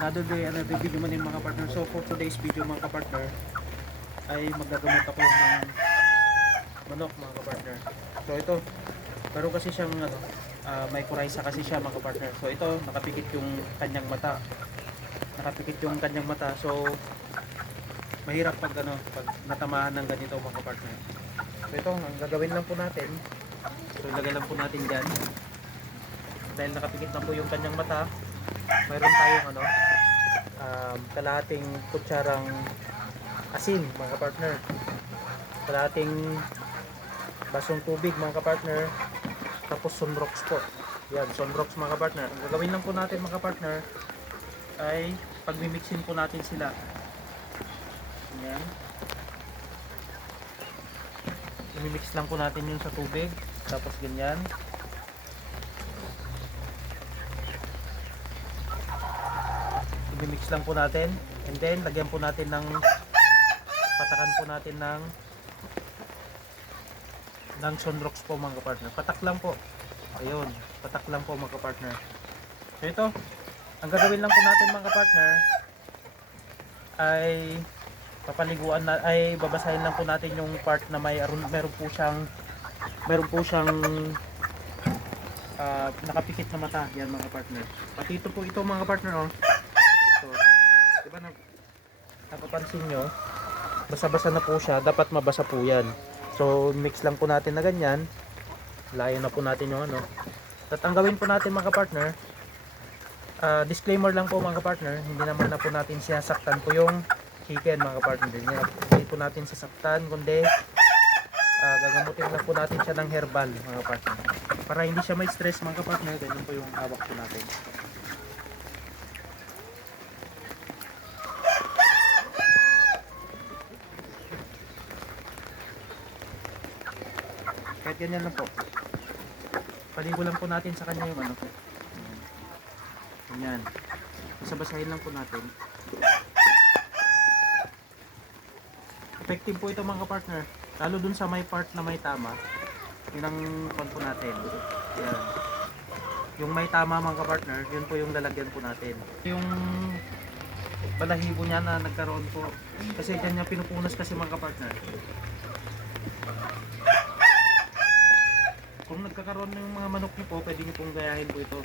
another day, another video man yung mga partner. So for today's video mga partner ay magagamot ako ng manok mga partner. So ito, pero kasi siyang ano, ah, may kuraysa kasi siya mga partner. So ito, nakapikit yung kanyang mata. Nakapikit yung kanyang mata. So mahirap pag ano, pag natamaan ng ganito mga partner. So ito, ang gagawin lang po natin, so ilagay lang po natin dyan. Dahil nakapikit na po yung kanyang mata, mayroon tayong ano, um, kalahating kutsarang asin mga partner. Kalahating basong tubig mga partner. Tapos sunrox po. Yan, sunrox mga partner. Ang gagawin lang po natin mga partner ay pagmimixin po natin sila. Yan. Imimix lang po natin yun sa tubig. Tapos ganyan. Imimix lang po natin. And then, lagyan po natin ng patakan po natin ng ng sunrox po mga partner. Patak lang po. Ayun, patak lang po mga partner. So ito, ang gagawin lang po natin mga partner ay papaliguan na ay babasahin lang po natin yung part na may meron po siyang meron po siyang ah, nakapikit na mata yan mga partner. Pati ito po ito mga partner oh. So, di ba na, napapansin nyo, basa-basa na po siya, dapat mabasa po yan. So, mix lang po natin na ganyan. Layan na po natin yung ano. At po natin mga partner, ah, disclaimer lang po mga partner, hindi naman na po natin sinasaktan po yung chicken mga partner. Hindi, po natin sasaktan, kundi ah, gagamutin lang po natin siya ng herbal mga partner. Para hindi siya may stress mga partner, ganyan po yung hawak po natin. Kahit ganyan lang po. Paligo lang po natin sa kanya yung ano. Ganyan. Basa-basahin lang po natin. Effective po ito mga partner. Lalo dun sa may part na may tama. Yun ang pan po natin. Yan. Yung may tama mga partner, yun po yung lalagyan po natin. Yung balahibo niya na nagkaroon po. Kasi dyan niya pinupunas kasi mga partner. Kung nagkakaroon ng mga manok niyo po, gayahin po ito.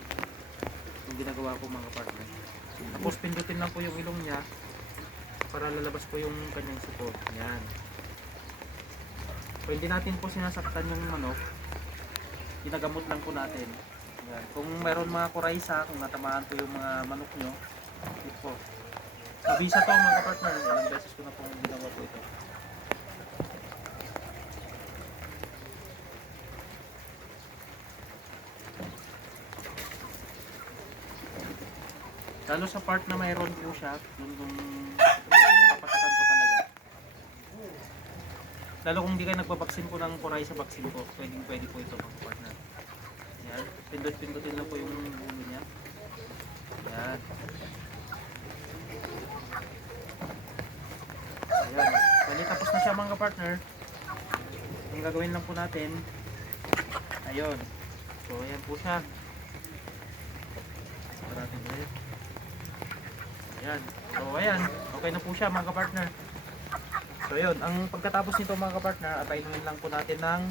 Yung ginagawa ko mga partner. Tapos pindutin lang po yung ilong niya para lalabas po yung kanyang sipo. Yan. Pwede natin po sinasaktan yung manok. Ginagamot lang po natin. Yan. Kung meron mga kuraysa, kung natamaan po yung mga manok nyo, ito po. Nabisa to mga partner. Ilang beses ko na pong ginawa po ito. Lalo sa part na mayroon po siya, yung, yung papatakan po talaga. Lalo kung hindi kayo nagpapaksin po ng kuray sa vaccine po, pwedeng pwede po ito mga partner. Yan, pindot-pindutin lang po yung ulo niya. Yan. Ayan. Bali, tapos na siya mga partner. Ang gagawin lang po natin, ayun. So, ayan po siya. Parating ulit. Ayan. So, ayan. Okay na po siya mga partner. So, yun. Ang pagkatapos nito mga partner, at painumin lang po natin ng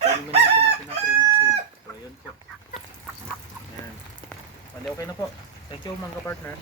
painumin lang po natin ng Primoxil. So, yun po. Ayan. Bali, okay na po. Thank you mga partner.